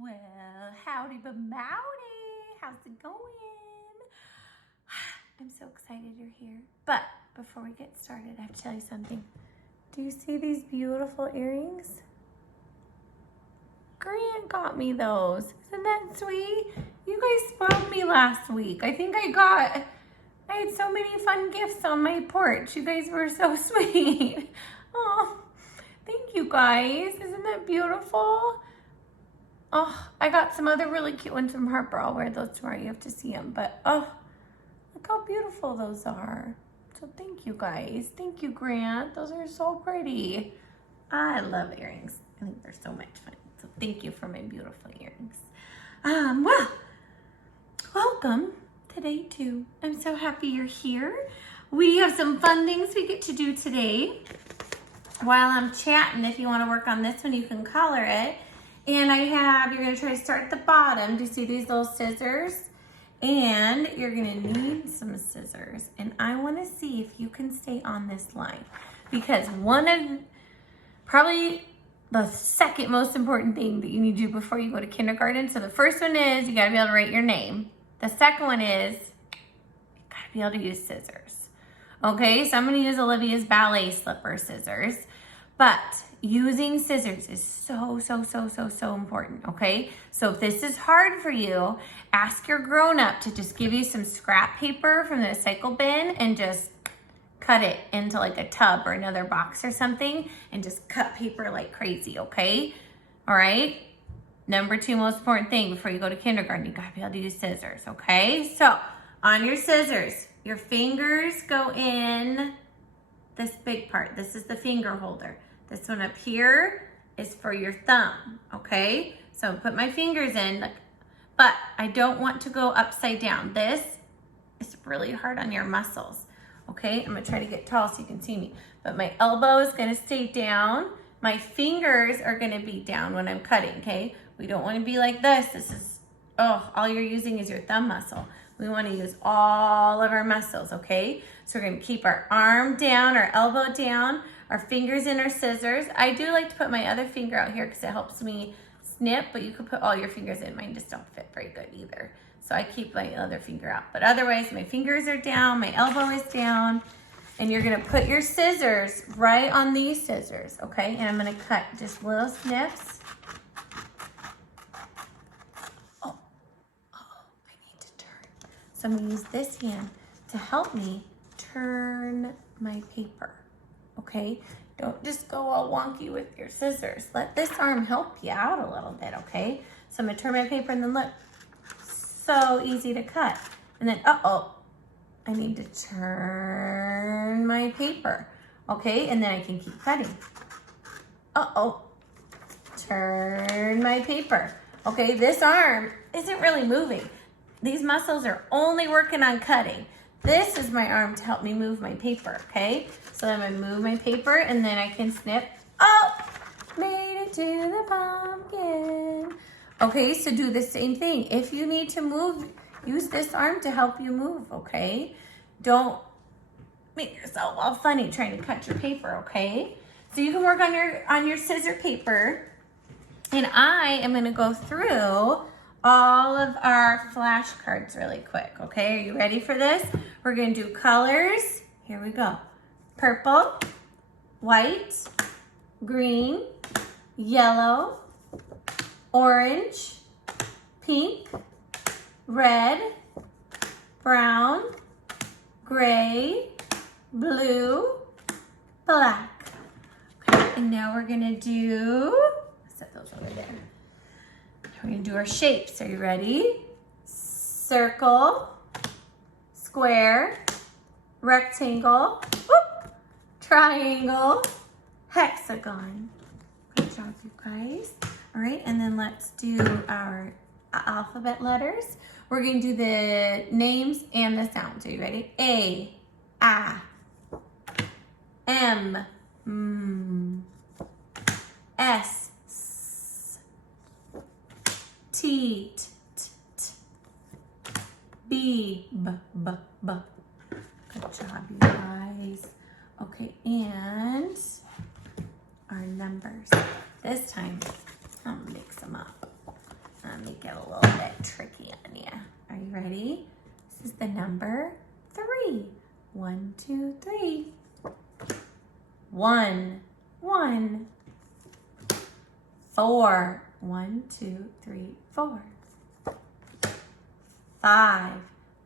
Well, howdy bamowdy. How's it going? I'm so excited you're here. But before we get started, I have to tell you something. Do you see these beautiful earrings? Grant got me those. Isn't that sweet? You guys spoiled me last week. I think I had so many fun gifts on my porch. You guys were so sweet. Oh, thank you guys. Isn't that beautiful? Oh, I got some other really cute ones from Harper. I'll wear those tomorrow. You have to see them. But, oh, look how beautiful those are. So thank you guys. Thank you, Grant. Those are so pretty. I love earrings. I think they're so much fun. So thank you for my beautiful earrings. Well, welcome to day 2. I'm so happy you're here. We have some fun things we get to do today. While I'm chatting, if you want to work on this one, you can color it. And you're going to try to start at the bottom. Do you see these little scissors? And you're going to need some scissors. And I want to see if you can stay on this line. Because probably the second most important thing that you need to do before you go to kindergarten. So the first one is you got to be able to write your name. The second one is you got to be able to use scissors. Okay, so I'm going to use Olivia's ballet slipper scissors. But using scissors is so important, okay? So if this is hard for you, ask your grown-up to just give you some scrap paper from the recycle bin and just cut it into like a tub or another box or something and just cut paper like crazy, okay? All right? Number 2 most important thing before you go to kindergarten, you gotta be able to use scissors, okay? So on your scissors, your fingers go in this big part. This is the finger holder. This one up here is for your thumb, okay? So put my fingers in, but I don't want to go upside down. This is really hard on your muscles, okay? I'm gonna try to get tall so you can see me. But my elbow is gonna stay down. My fingers are gonna be down when I'm cutting, okay? We don't wanna be like this. This is, all you're using is your thumb muscle. We wanna use all of our muscles, okay? So we're gonna keep our arm down, our elbow down, our fingers in our scissors. I do like to put my other finger out here because it helps me snip, but you could put all your fingers in. Mine just don't fit very good either. So I keep my other finger out. But otherwise, my fingers are down, my elbow is down, and you're gonna put your scissors right on these scissors, okay? And I'm gonna cut just little snips. Oh, I need to turn. So I'm gonna use this hand to help me turn my paper. Okay, don't just go all wonky with your scissors. Let this arm help you out a little bit, okay? So I'm gonna turn my paper and then look, so easy to cut. And then, I need to turn my paper, okay? And then I can keep cutting. Turn my paper. Okay, this arm isn't really moving. These muscles are only working on cutting. This is my arm to help me move my paper, okay? So I'm gonna move my paper and then I can snip. Made it to the pumpkin. Okay, so do the same thing. If you need to move, use this arm to help you move, okay? Don't make yourself all funny trying to cut your paper, okay? So you can work on your scissor paper. And I am gonna go through all of our flashcards really quick, okay? Are you ready for this? We're gonna do colors. Here we go. Purple, white, green, yellow, orange, pink, red, brown, gray, blue, black. Okay, and now we're gonna set those over there. We're gonna do our shapes. Are you ready? Circle, square, rectangle, triangle, hexagon. Good job, you guys. All right, and then let's do our alphabet letters. We're gonna do the names and the sounds. Are you ready? A, M, S, T, B, B. Good job, you guys. Okay, and our numbers. This time, I'll mix them up. gonna make it a little bit tricky on you. Are you ready? This is the number 3. 1, 2, 3. 1, 1. 4. 1, 2, 3, 4. 5.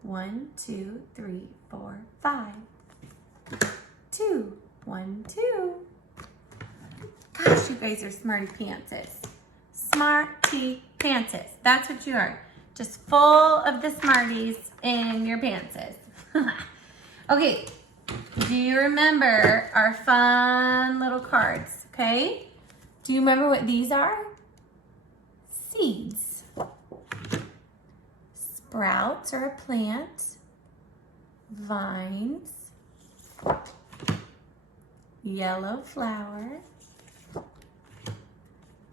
1, 2, 3, 4, 5. 2. 1, 2. Gosh, you guys are smarty pantses. Smarty pantses. That's what you are. Just full of the smarties in your pantses. Okay, do you remember our fun little cards? Okay, do you remember what these are? Seeds. Sprouts are a plant. Vines. Yellow flower.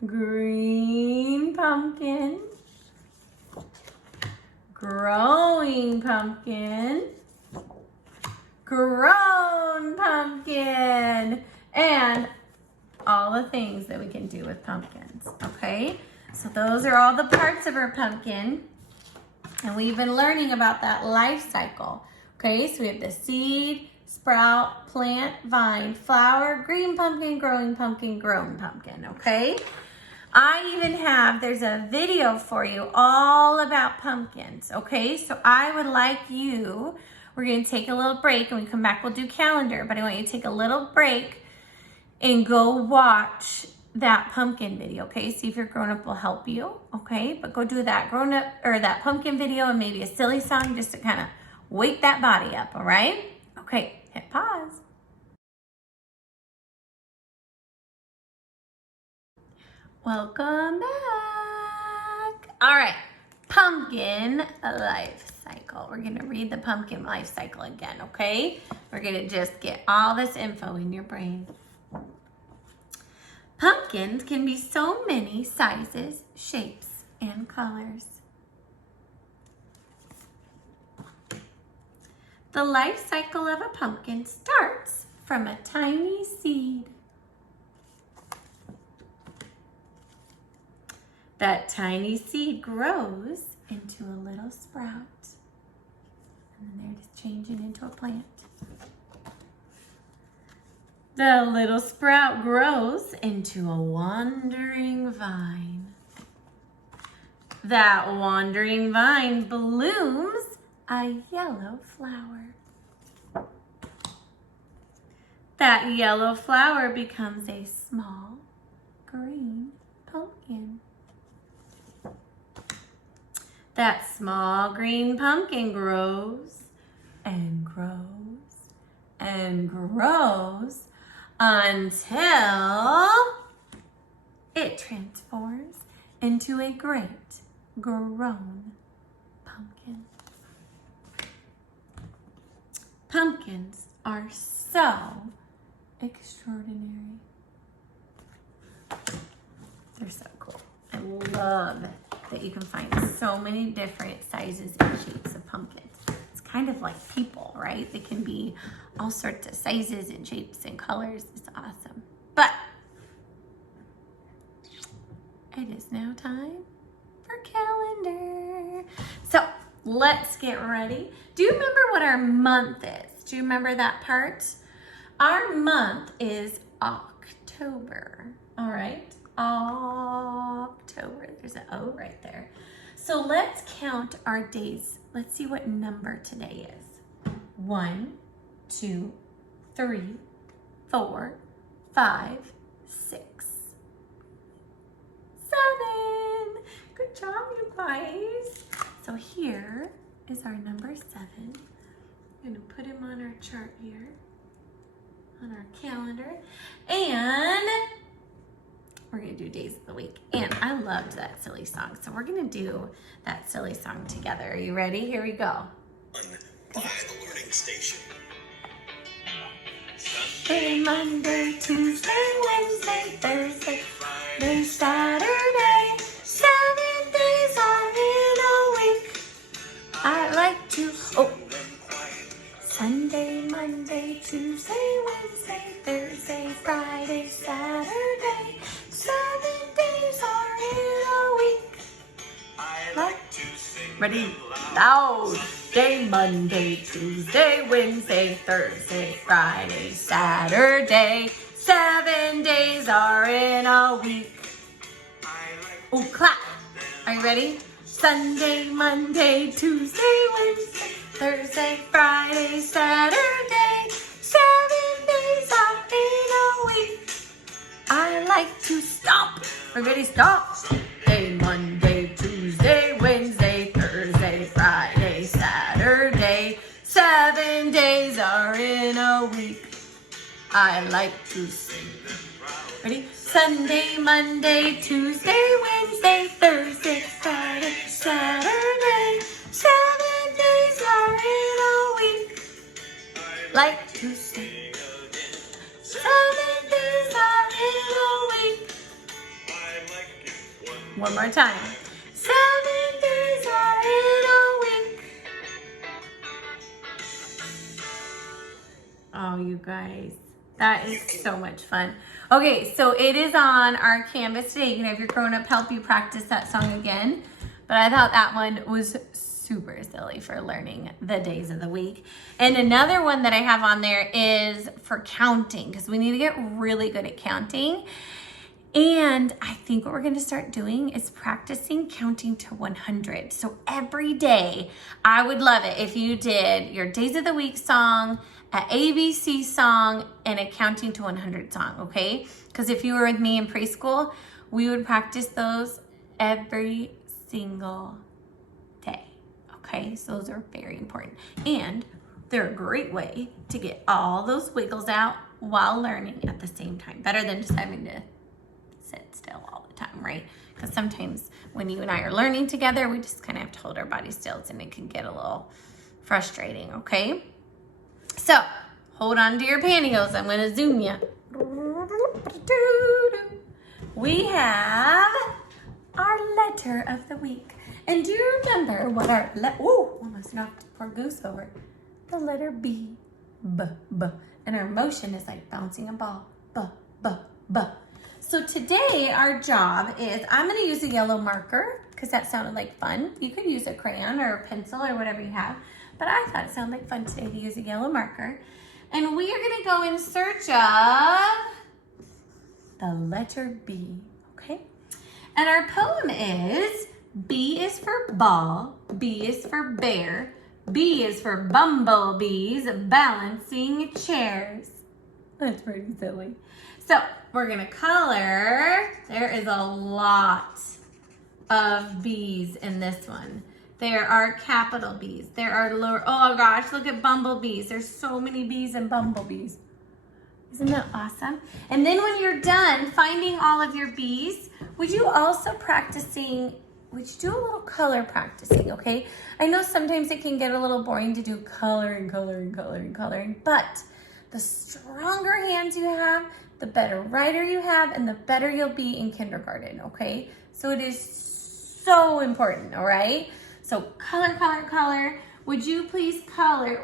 Green pumpkin. Growing pumpkin. Grown pumpkin. And all the things that we can do with pumpkins, okay? So those are all the parts of our pumpkin. And we've been learning about that life cycle, okay? So we have the seed, sprout, plant, vine, flower, green pumpkin, growing pumpkin, grown pumpkin, okay? I even have, there's a video for you all about pumpkins, okay? So I would like you, we're gonna take a little break, and when we come back, we'll do calendar, but I want you to take a little break and go watch that pumpkin video, okay? See if your grown-up will help you, okay? But go do that grown-up, or that pumpkin video, and maybe a silly song just to kind of wake that body up, all right? Okay, hit pause. Welcome back. All right, pumpkin life cycle. We're gonna read the pumpkin life cycle again, okay? We're gonna just get all this info in your brain. Pumpkins can be so many sizes, shapes, and colors. The life cycle of a pumpkin starts from a tiny seed. That tiny seed grows into a little sprout. And then they're just changing into a plant. The little sprout grows into a wandering vine. That wandering vine blooms a yellow flower. That yellow flower becomes a small green pumpkin. That small green pumpkin grows and grows and grows until it transforms into a great grown pumpkin. Pumpkins are so extraordinary. They're so cool. I love that you can find so many different sizes and shapes of pumpkins. It's kind of like people, right? They can be all sorts of sizes and shapes and colors. It's awesome. But it is now time for calendar. So let's get ready. Do you remember what our month is? Do you remember that part? Our month is October, all right? October, there's an O right there. So let's count our days. Let's see what number today is. 1, 2, 3, 4, 5, 6, 7. Good job, you guys. So here is our number 7. I'm gonna put him on our chart here, on our calendar. And we're gonna do days of the week. And I loved that silly song, so we're gonna do that silly song together. Are you ready? Here we go. By the learning station. Sunday, Monday, Tuesday, Wednesday, Thursday, Friday, Saturday. 7 days are in a week. I like to, Sunday, Monday, Tuesday, Wednesday, Thursday, Friday, Saturday. 7 days are in a week. Ready? Loud. Day, Monday, Tuesday, Wednesday, Thursday, Friday, Saturday. 7 days are in a week. Oh, clap. Are you ready? Sunday, Monday, Tuesday, Wednesday, Thursday, Friday, Saturday. 7 days are in a week. I like to stop. Everybody stop. Day, Monday, Tuesday, Wednesday, Thursday, Friday, Saturday. 7 days are in a week. I like to sing. Ready? Sunday, Monday, Tuesday, Wednesday, Thursday, Friday, Saturday. 7 days are in a week. Like to sing. 7 days are in a week. One more time. 7 days are in a week. Oh, you guys. That is so much fun. Okay, so it is on our Canvas today. You can have your grown-up help you practice that song again. But I thought that one was super silly for learning the days of the week. And another one that I have on there is for counting, because we need to get really good at counting. And I think what we're going to start doing is practicing counting to 100. So every day, I would love it if you did your days of the week song, an ABC song, and a counting to 100 song, okay? Because if you were with me in preschool, we would practice those every single day, okay? So those are very important. And they're a great way to get all those wiggles out while learning at the same time. Better than just having to sit still all the time, right? Because sometimes when you and I are learning together, we just kind of have to hold our body still, and it can get a little frustrating, okay? So, hold on to your pantyhose. I'm going to zoom you. We have our letter of the week. And do you remember what our almost knocked poor Goose over. The letter B. B. And our motion is like bouncing a ball. B. So today our job is, I'm going to use a yellow marker because that sounded like fun. You could use a crayon or a pencil or whatever you have. But I thought it sounded like fun today to use a yellow marker. And we are going to go in search of the letter B, okay? And our poem is, B is for ball, B is for bear, B is for bumblebees balancing chairs. That's pretty silly. So we're going to color. There is a lot of bees in this one. There are capital B's. There are lower, oh gosh, look at bumblebees. There's so many bees and bumblebees. Isn't that awesome? And then when you're done finding all of your bees, would you also would you do a little color practicing, okay? I know sometimes it can get a little boring to do coloring, but the stronger hands you have, the better writer you have, and the better you'll be in kindergarten, okay? So it is so important, all right? So color. Would you please color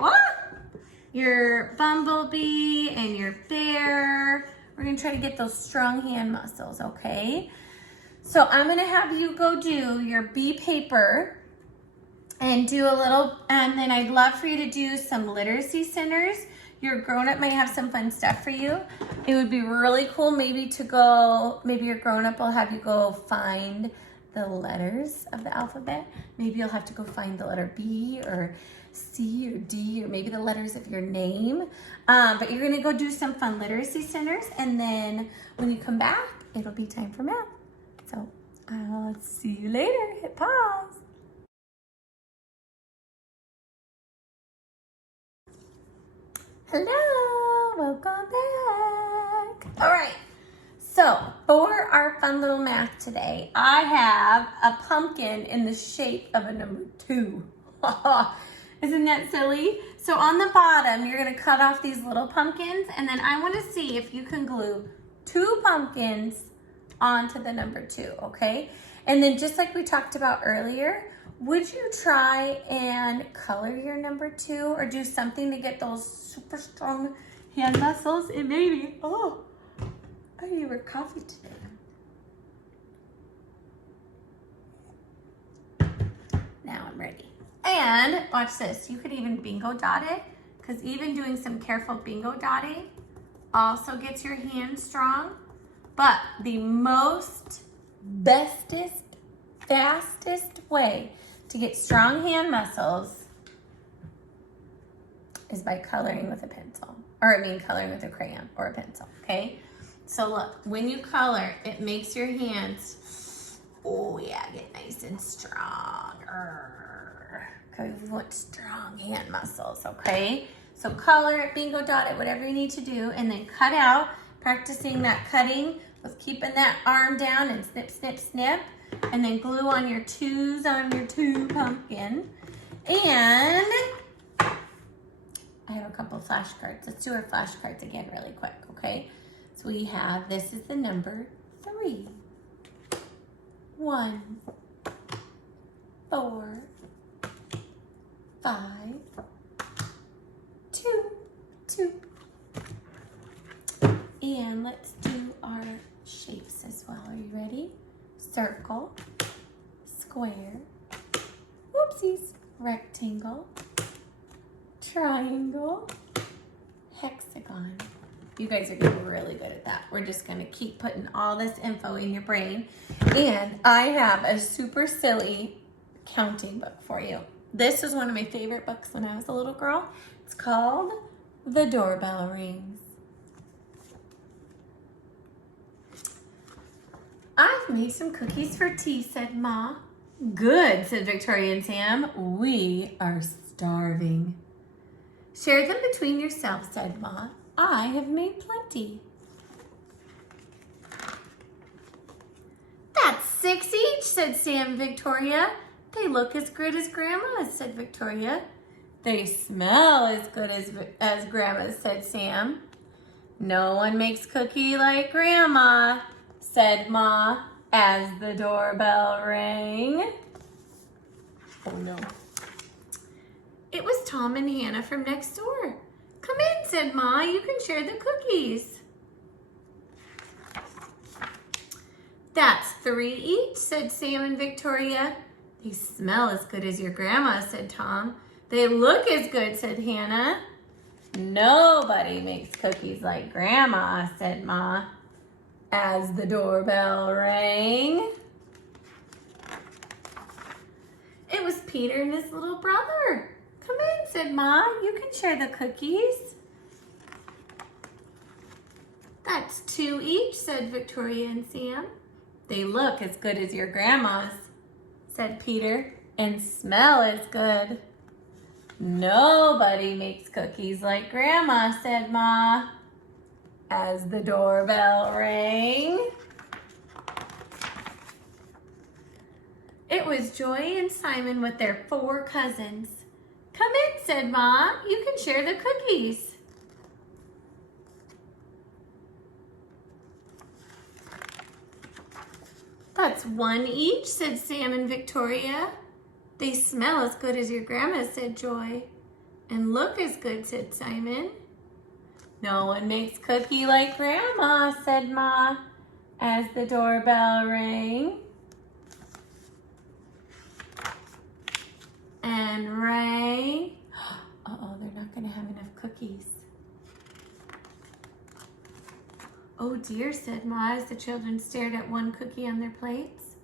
your bumblebee and your bear? We're gonna try to get those strong hand muscles, okay? So I'm gonna have you go do your bee paper and do a little, and then I'd love for you to do some literacy centers. Your grown-up might have some fun stuff for you. It would be really cool maybe your grown-up will have you go find the letters of the alphabet. Maybe you'll have to go find the letter B or C or D or maybe the letters of your name. But you're gonna go do some fun literacy centers, and then when you come back, it'll be time for math. So I'll see you later. Hit pause. Hello, welcome back. All right. So, for our fun little math today, I have a pumpkin in the shape of a number 2. Isn't that silly? So on the bottom, you're gonna cut off these little pumpkins, and then I wanna see if you can glue 2 pumpkins onto the number 2, okay? And then just like we talked about earlier, would you try and color your number 2 or do something to get those super strong hand muscles? And maybe, I need more coffee today. Now I'm ready. And watch this. You could even bingo dot it, because even doing some careful bingo dotting also gets your hand strong. But the most, bestest, fastest way to get strong hand muscles is by coloring with a pencil. Or coloring with a crayon or a pencil, okay? So look, when you color, it makes your hands, oh yeah, get nice and strong. Because we want strong hand muscles, okay? So color it, bingo dot it, whatever you need to do, and then cut out, practicing that cutting with keeping that arm down and snip, snip, snip, and then glue on your twos on your two pumpkin. And I have a couple flashcards. Let's do our flashcards again really quick, okay? So we have, this is the number 3. 1, 4, 5, 2. And let's do our shapes as well. Are you ready? Circle, square, whoopsies, rectangle, triangle, hexagon. You guys are getting really good at that. We're just gonna keep putting all this info in your brain. And I have a super silly counting book for you. This is one of my favorite books when I was a little girl. It's called The Doorbell Rings. I've made some cookies for tea, said Ma. Good, said Victoria and Sam. We are starving. Share them between yourselves, said Ma. I have made plenty. That's 6 each, said Sam and Victoria. They look as good as Grandma's, said Victoria. They smell as good as Grandma's, said Sam. No one makes cookie like Grandma, said Ma, as the doorbell rang. Oh no. It was Tom and Hannah from next door. Come in, said Ma, you can share the cookies. That's 3 each, said Sam and Victoria. They smell as good as your grandma, said Tom. They look as good, said Hannah. Nobody makes cookies like Grandma, said Ma, as the doorbell rang. It was Peter and his little brother. Come in, said Ma, you can share the cookies. That's 2 each, said Victoria and Sam. They look as good as your grandma's, said Peter, and smell as good. Nobody makes cookies like Grandma, said Ma, as the doorbell rang. It was Joy and Simon with their 4 cousins. Come in, said Ma, you can share the cookies. That's 1 each, said Sam and Victoria. They smell as good as your grandma, said Joy. And look as good, said Simon. No one makes cookie like Grandma, said Ma, as the doorbell rang. And rang. Uh-oh, they're not gonna have enough cookies. Oh dear, said Ma, as the children stared at 1 cookie on their plates.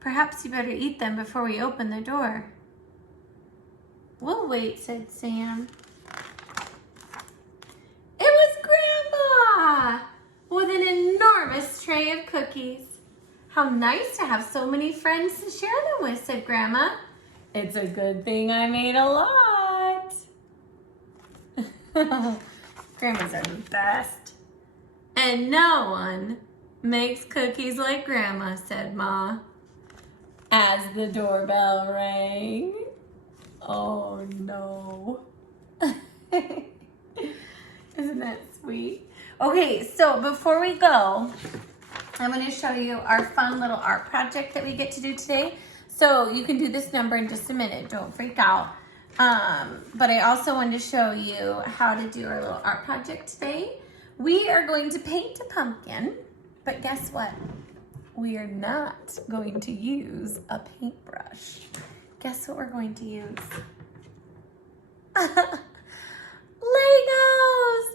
Perhaps you better eat them before we open the door. We'll wait, said Sam. It was Grandma with an enormous tray of cookies. How nice to have so many friends to share them with, said Grandma. It's a good thing I made a lot. Grandmas are the best. And no one makes cookies like Grandma, said Ma, as the doorbell rang. Oh no. Isn't that sweet? Okay, so before we go, I'm going to show you our fun little art project that we get to do today. So you can do this number in just a minute. Don't freak out. But I also wanted to show you how to do our little art project today. We are going to paint a pumpkin, but guess what? We are not going to use a paintbrush. guess what we're going to use? Legos!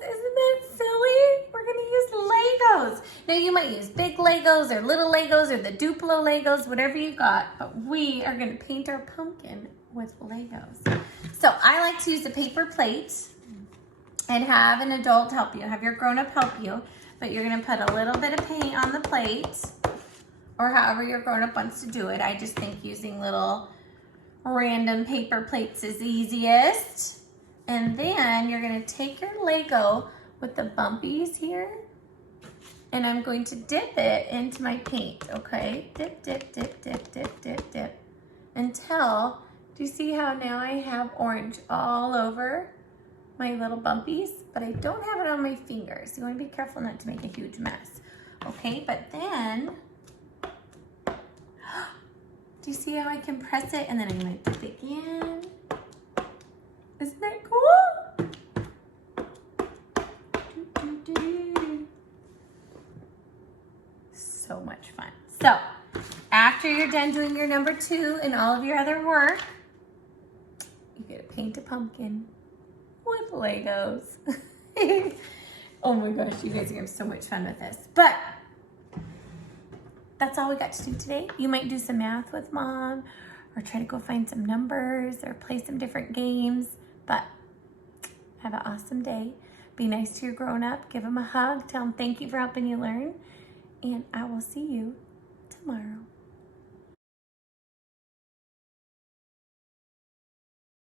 Isn't that silly? We're going to use Legos. Now you might use big Legos or little Legos or the Duplo Legos, whatever you got, but we are going to paint our pumpkin with Legos. So I like to use a paper plate and have an adult help you, have your grown-up help you, but you're going to put a little bit of paint on the plate or however your grown-up wants to do it. I just think using little random paper plates is easiest. And then you're gonna take your Lego with the bumpies here, and I'm going to dip it into my paint, okay? Dip, dip, dip, dip, dip, dip, dip. Until, do you see how now I have orange all over my little bumpies? But I don't have it on my fingers. You wanna be careful not to make a huge mess. Okay, but then, do you see how I can press it? And then I'm gonna dip it in. Isn't that cool? So much fun. So, after you're done doing your number 2 and all of your other work, you get to paint a pumpkin with Legos. Oh my gosh, you guys are gonna have so much fun with this. But that's all we got to do today. You might do some math with mom or try to go find some numbers or play some different games. But have an awesome day. Be nice to your grown-up. Give them a hug. Tell them thank you for helping you learn. And I will see you tomorrow.